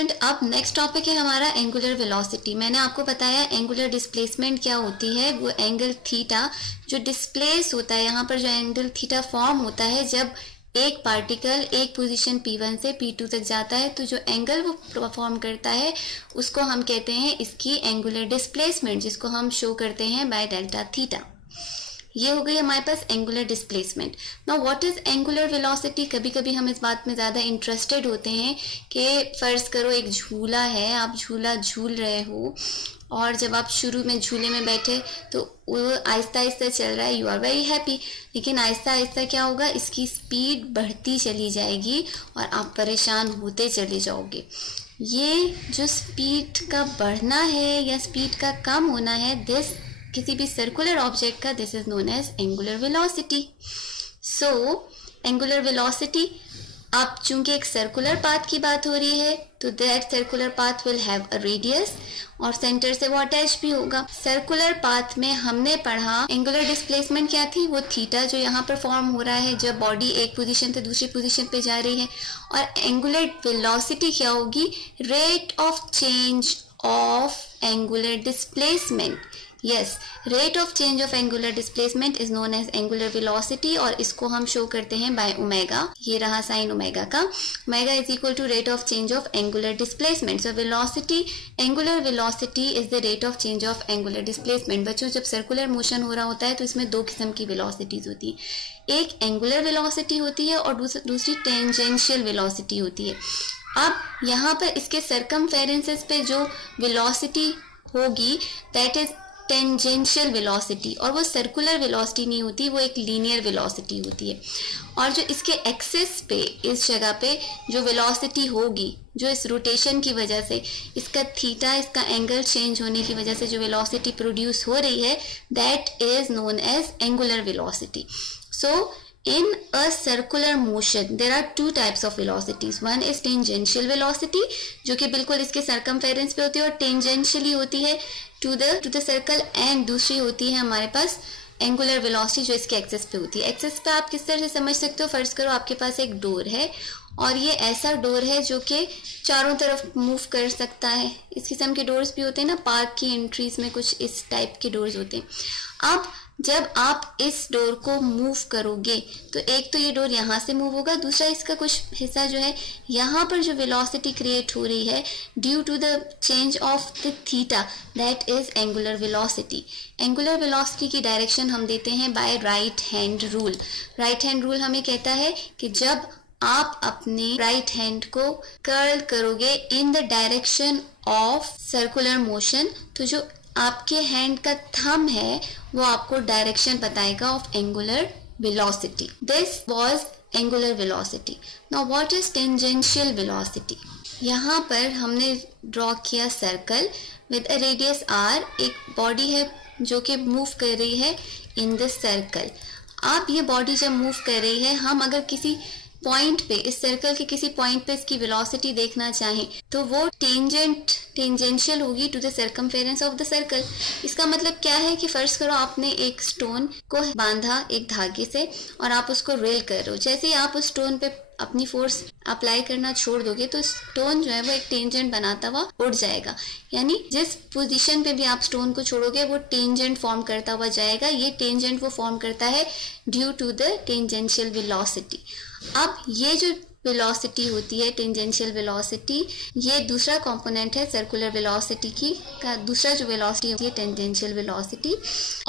अब next topic है हमारा एंगुलर वेलोसिटी। मैंने आपको बताया एंगुलर डिस्प्लेसमेंट क्या होती है। वो एंगल थीटा जो डिस्प्लेस होता है, यहाँ पर जो एंगल थीटा फॉर्म होता है जब एक पार्टिकल एक पोजीशन P1 से P2 तक जाता है, तो जो एंगल वो फॉर्म करता है उसको हम कहते हैं इसकी एंगुलर डिस्प्लेसमेंट, जिसको हम शो करते हैं बाय डेल्टा थीटा। ये हो गई हमारे पास angular displacement. Now what is angular velocity? कभी कभी हम इस बात में ज़्यादा इंटरेस्टेड होते हैं कि फ़र्ज़ करो एक झूला है, आप झूला झूल रहे हो और जब आप शुरू में झूले में बैठे तो वो आहिस्ता आहिस्ता चल रहा है, यू आर वेरी हैप्पी, लेकिन आहिस्ता आहिस्ता क्या होगा, इसकी स्पीड बढ़ती चली जाएगी और आप परेशान होते चले जाओगे। ये जो स्पीड का बढ़ना है या स्पीड का कम होना है, दिस किसी भी सर्कुलर ऑब्जेक्ट का, this is known as angular velocity. So angular velocity, अब चूंकि एक सर्कुलर पाथ की बात हो रही है तो that circular path will have a radius और सेंटर से वो अटैच भी होगा। सर्कुलर पाथ में हमने पढ़ा एंगुलर डिस्प्लेसमेंट क्या थी, वो थीटा जो यहाँ पर फॉर्म हो रहा है जब बॉडी एक पोजीशन से दूसरी पोजीशन पे जा रही है, और एंगुलर वेलोसिटी क्या होगी, rate of change of angular displacement. Yes, rate of change of angular displacement is known as angular velocity और इसको हम शो करते हैं बाय ओमेगा। ये रहा साइन ओमेगा का, omega is equal to rate of change of angular displacement. So velocity, angular velocity is the rate of change of angular displacement. बच्चों, जब सर्कुलर मोशन हो रहा होता है तो इसमें दो किस्म की वेलोसिटीज होती है, एक एंगुलर वेलोसिटी होती है और दूसरी टेंजेंशियल वेलोसिटी होती है। अब यहाँ पर इसके सर्कमफेरेंसेस पे जो वेलोसिटी होगी दैट इज टेंजेंशियल वेलोसिटी, और वो सर्कुलर वेलोसिटी नहीं होती, वो एक लीनियर वेलोसिटी होती है। और जो इसके एक्सिस पे, इस जगह पे जो वेलोसिटी होगी, जो इस रोटेशन की वजह से इसका थीटा, इसका एंगल चेंज होने की वजह से जो वेलोसिटी प्रोड्यूस हो रही है, that is known as angular velocity. So in a circular motion there are two types of velocities. One is tangential velocity जो कि बिल्कुल इसके circumference पे होती है और tangentially होती है to the circle, and दूसरी होती है हमारे पास एंगुलर वेलोसिटी जो इसके एक्सेस पे होती है। एक्सेस पे आप किस तरह से समझ सकते हो, फर्ज करो आपके पास एक डोर है और ये ऐसा डोर है जो कि चारों तरफ मूव कर सकता है। इस किस्म के डोर्स भी होते हैं ना, पार्क की एंट्रीज में कुछ इस टाइप के डोर्स होते हैं। अब जब आप इस डोर को मूव करोगे तो एक तो ये डोर यहाँ से मूव होगा, दूसरा इसका कुछ हिस्सा जो है यहाँ पर जो वेलोसिटी क्रिएट हो रही है due to the change of the theta, that is angular velocity. Angular velocity की डायरेक्शन हम देते हैं by right hand rule. Right hand rule हमें कहता है कि जब आप अपने राइट हैंड को कर्ल करोगे in the direction of circular motion, तो जो आपके हैंड का थंब है वो आपको डायरेक्शन बताएगा of angular velocity. This was angular velocity. Now what is tangential velocity? यहाँ पर हमने ड्रॉ किया circle with a radius r, एक बॉडी है जो कि मूव कर रही है इन द सर्कल। आप ये बॉडी जब मूव कर रही है, हम अगर किसी पॉइंट पे, इस सर्कल के किसी पॉइंट पे इसकी वेलोसिटी देखना चाहें तो वो टेंजेंशियल होगी to the circumference of the circle. इसका मतलब क्या है कि फर्ज करो आपने एक स्टोन को बांधा एक धागे से और आप उसको रेल कर रहे हो। जैसे ही आप उस स्टोन पे अपनी फोर्स अप्लाई करना छोड़ दोगे तो स्टोन जो है वो एक टेंजेंट बनाता हुआ उड़ जाएगा, यानी जिस पोजीशन पे भी आप स्टोन को छोड़ोगे वो टेंजेंट फॉर्म करता हुआ जाएगा। ये टेंजेंट वो फॉर्म करता है due to the tangential velocity. अब ये जो वेलोसिटी होती है टेंजेंशियल वेलोसिटी, ये दूसरा कंपोनेंट है सर्कुलर वेलोसिटी की का। दूसरा जो वेलोसिटी होती है टेंजेंशियल वेलोसिटी,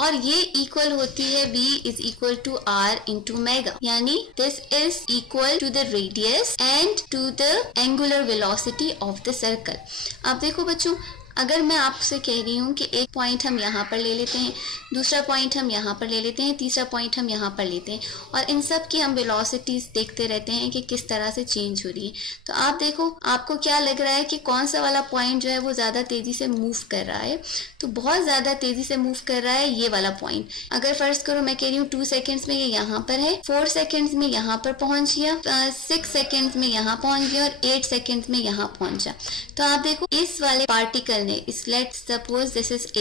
और ये इक्वल होती है v is equal to r into omega, यानी this is equal to the radius and to the angular velocity of the circle. अब देखो बच्चों, अगर मैं आपसे कह रही हूँ कि एक पॉइंट हम यहाँ पर ले लेते हैं, दूसरा पॉइंट हम यहाँ पर ले लेते हैं, तीसरा पॉइंट हम यहाँ पर लेते हैं, और इन सब की हम वेलोसिटीज देखते रहते हैं कि किस तरह से चेंज हो रही है, तो आप देखो आपको क्या लग रहा है कि कौन सा वाला पॉइंट जो है वो ज़्यादा तेज़ी से मूव कर रहा है। तो बहुत ज़्यादा तेज़ी से मूव कर रहा है ये वाला पॉइंट। अगर फर्ज करो मैं कह रही हूँ 2 सेकेंड्स में ये यहाँ पर है, 4 सेकेंड्स में यहाँ पर पहुँच गया, 6 सेकेंड्स में यहाँ पहुँच गया और 8 सेकेंड्स में यहाँ पहुँचा। तो आप देखो इस वाले पार्टिकल ने, इस let's suppose this is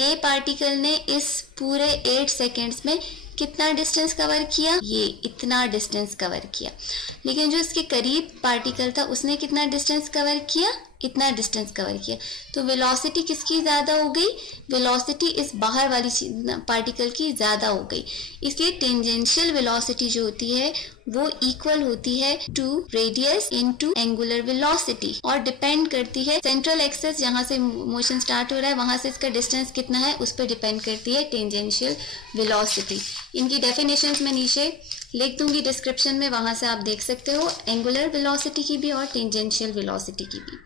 a particle ने इस पूरे 8 सेकेंड्स में कितना डिस्टेंस कवर किया, ये इतना डिस्टेंस कवर किया। लेकिन जो इसके करीब पार्टिकल था उसने कितना डिस्टेंस कवर किया, इतना डिस्टेंस कवर किया। तो वेलोसिटी किसकी ज़्यादा हो गई, वेलोसिटी इस बाहर वाली पार्टिकल की ज़्यादा हो गई। इसलिए टेंजेंशियल वेलोसिटी जो होती है वो इक्वल होती है to radius into angular velocity, और डिपेंड करती है सेंट्रल एक्सेस जहाँ से मोशन स्टार्ट हो रहा है वहाँ से इसका डिस्टेंस कितना है उस पर डिपेंड करती है टेंजेंशियल वेलोसिटी। इनकी डेफिनेशंस मैं नीचे लिख दूंगी डिस्क्रिप्शन में, वहाँ से आप देख सकते हो एंगुलर वेलोसिटी की भी और टेंजेंशियल वेलोसिटी की भी।